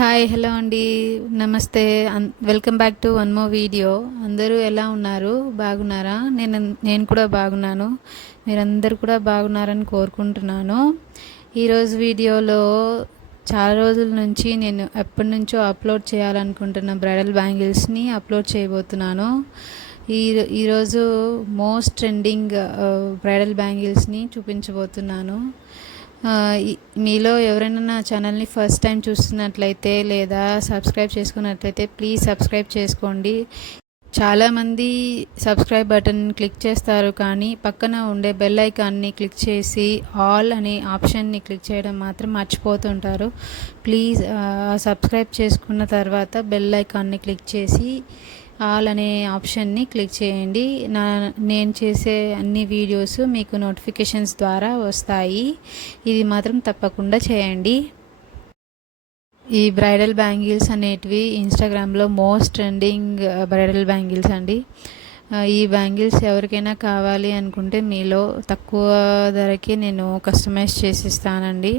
Hi hello అండి. నమస్తే. అన్ welcome back to one more video అందరూ ఎలా ఉన్నారు? బాగున్నారా? నేను నేను కూడా బాగున్నాను. మీరందరూ కూడా బాగున్నారని కోరుకుంటున్నాను. ఈరోజు వీడియోలో చాలా రోజుల నుంచి నేను ఎప్పటి నుంచో అప్లోడ్ చేయాలనుకుంటున్న బ్రైడల్ బ్యాంగిల్స్ని అప్లోడ్ చేయబోతున్నాను. ఈ ఈరోజు మోస్ట్ ట్రెండింగ్ బ్రైడల్ బ్యాంగిల్స్ని చూపించబోతున్నాను. మీలో ఎవరైనా నా ఛానల్ని ఫస్ట్ టైం చూస్తున్నట్లయితే లేదా సబ్స్క్రైబ్ చేసుకున్నట్లయితే ప్లీజ్ సబ్స్క్రైబ్ చేసుకోండి. చాలామంది సబ్స్క్రైబ్ బటన్ క్లిక్ చేస్తారు కానీ పక్కన ఉండే బెల్ ఐకాన్ని క్లిక్ చేసి ఆల్ అనే ఆప్షన్ని క్లిక్ చేయడం మాత్రం మర్చిపోతుంటారు. ప్లీజ్ సబ్స్క్రైబ్ చేసుకున్న తర్వాత బెల్ ఐకాన్ని క్లిక్ చేసి ఆల్ అనే ఆప్షన్ని క్లిక్ చేయండి. నా నేను చేసే అన్ని వీడియోస్ మీకు నోటిఫికేషన్స్ ద్వారా వస్తాయి. ఇది మాత్రం తప్పకుండా చేయండి. ఈ బ్రైడల్ బ్యాంగిల్స్ అనేటివి ఇన్స్టాగ్రామ్లో మోస్ట్ ట్రెండింగ్ బ్రైడల్ బ్యాంగిల్స్ అండి. ఈ బ్యాంగిల్స్ ఎవరికైనా కావాలి అనుకుంటే మీలో తక్కువ ధరకే నేను కస్టమైజ్ చేసి ఇస్తానండి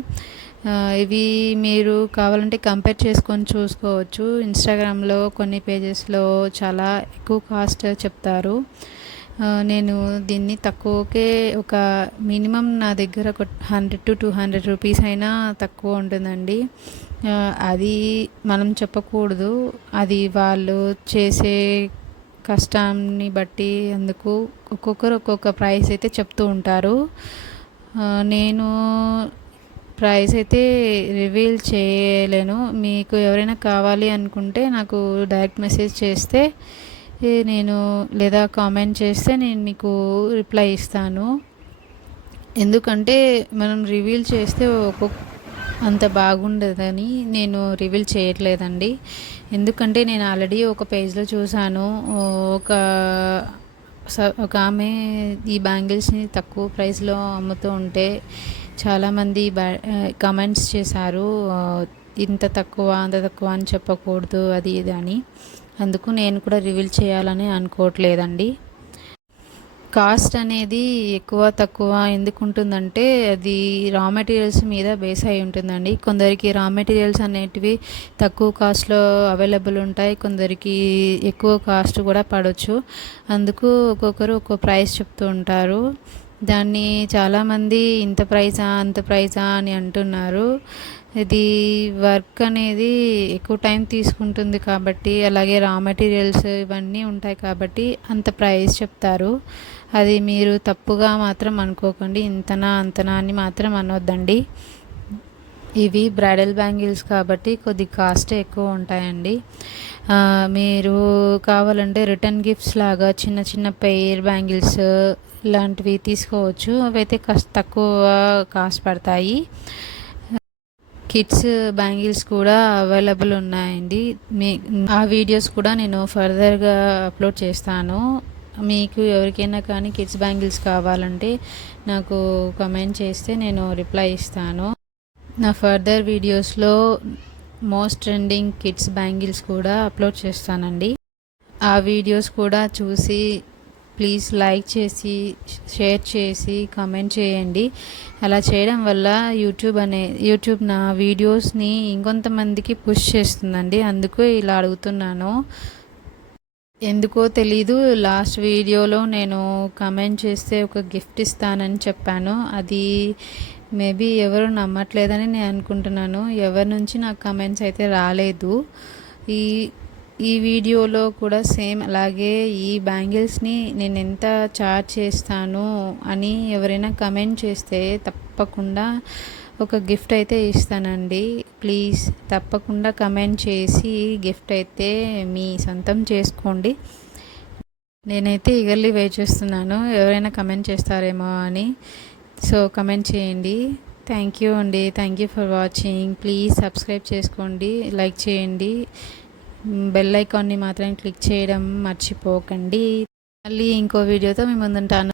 ఇవి మీరు కావాలంటే కంపేర్ చేసుకొని చూసుకోవచ్చు. ఇన్స్టాగ్రామ్లో కొన్ని పేజెస్లో చాలా ఎక్కువ కాస్ట్ చెప్తారు. నేను దీన్ని తక్కువకే ఒక మినిమం నా దగ్గర ఒక hundred to two hundred rupees అయినా తక్కువ ఉంటుందండి. అది మనం చెప్పకూడదు. అది వాళ్ళు చేసే కష్టాన్ని బట్టి అందుకు ఒక్కొక్కరు ఒక్కొక్క ప్రైస్ అయితే చెప్తూ ఉంటారు. నేను ప్రైస్ అయితే రివీల్ చేయలేను. మీకు ఎవరైనా కావాలి అనుకుంటే నాకు డైరెక్ట్ మెసేజ్ చేస్తే నేను లేదా కామెంట్ చేస్తే నేను మీకు రిప్లై ఇస్తాను. ఎందుకంటే మనం రివీల్ చేస్తే ఒక్కొక్క అంత బాగుండదని నేను రివీల్ చేయట్లేదండి. ఎందుకంటే నేను ఆల్రెడీ ఒక పేజ్లో చూశాను. ఒక స- ఒక ఆమె ఈ బ్యాంగిల్స్ని తక్కువ ప్రైస్లో అమ్ముతూ ఉంటే చాలామంది బ్యా కమెంట్స్ చేశారు ఇంత తక్కువ అంత తక్కువ అని చెప్పకూడదు అది ఇది అని. అందుకు నేను కూడా రివీల్ చేయాలని అనుకోవట్లేదండి. కాస్ట్ అనేది ఎక్కువ తక్కువ ఎందుకు ఉంటుందంటే అది రా మెటీరియల్స్ మీద బేస్ అయి ఉంటుందండి. కొందరికి రా మెటీరియల్స్ అనేటివి తక్కువ కాస్ట్లో అవైలబుల్ ఉంటాయి కొందరికి ఎక్కువ కాస్ట్ కూడా పడవచ్చు అందుకు ఒక్కొక్కరు ఒక్కో ప్రైస్ చెప్తూ ఉంటారు. దాన్ని చాలామంది ఇంత ప్రైజా అంత ప్రైజా అని అంటున్నారు. ఇది వర్క్ అనేది ఎక్కువ టైం తీసుకుంటుంది కాబట్టి అలాగే రా మెటీరియల్స్ ఇవన్నీ ఉంటాయి కాబట్టి అంత ప్రైస్ చెప్తారు. అది మీరు తప్పుగా మాత్రం అనుకోకండి. ఇంతనా అంతనా అని మాత్రం అనొద్దండి. ఇవి బ్రైడల్ బ్యాంగిల్స్ కాబట్టి కొద్ది కాస్ట్ ఎక్కువ ఉంటాయండి. మీరు కావాలంటే రిటర్న్ గిఫ్ట్స్ లాగా చిన్న చిన్న పెయిర్ బ్యాంగిల్స్ ఇలాంటివి తీసుకోవచ్చు. అవైతే కాస్త తక్కువ కాస్ట్ పడతాయి. కిడ్స్ బ్యాంగిల్స్ కూడా అవైలబుల్ ఉన్నాయండి. మీ ఆ వీడియోస్ కూడా నేను ఫర్దర్గా అప్లోడ్ చేస్తాను. మీకు ఎవరికైనా కానీ కిడ్స్ బ్యాంగిల్స్ కావాలంటే నాకు కమెంట్ చేస్తే నేను రిప్లై ఇస్తాను. నా ఫర్దర్ వీడియోస్లో మోస్ట్ ట్రెండింగ్ కిడ్స్ బ్యాంగిల్స్ కూడా అప్లోడ్ చేస్తానండి. ఆ వీడియోస్ కూడా చూసి ప్లీజ్ లైక్ చేసి షేర్ చేసి కమెంట్ చేయండి. అలా చేయడం వల్ల యూట్యూబ్ అనే యూట్యూబ్ నా వీడియోస్ని ఇంకొంతమందికి పుష్ చేస్తుందండి. అందుకు ఇలా అడుగుతున్నాను. ఎందుకో తెలీదు లాస్ట్ వీడియోలో నేను కమెంట్ చేస్తే ఒక గిఫ్ట్ ఇస్తానని చెప్పాను. అది మేబీ ఎవరు నమ్మట్లేదని నేను అనుకుంటున్నాను. ఎవరి నుంచి నాకు కమెంట్స్ అయితే రాలేదు. ఈ ఈ వీడియోలో కూడా సేమ్ అలాగే ఈ బ్యాంగిల్స్ని నేను ఎంత చార్జ్ చేస్తాను అని ఎవరైనా కమెంట్ చేస్తే తప్పకుండా ఒక గిఫ్ట్ అయితే ఇస్తానండి. ప్లీజ్ తప్పకుండా కమెంట్ చేసి గిఫ్ట్ అయితే మీ సొంతం చేసుకోండి. నేనైతే ఇగర్లీ వెయిట్ చేస్తున్నాను. ఎవరైనా కమెంట్ చేస్తారేమో అని. సో కమెంట్ చేయండి. థ్యాంక్ యూ అండి. Thank you for watching please subscribe చేసుకోండి. లైక్ చేయండి. బెల్ ఐకాన్ని మాత్రం క్లిక్ చేయడం మర్చిపోకండి. మళ్ళీ ఇంకో వీడియోతో మేము ముందుంటాను.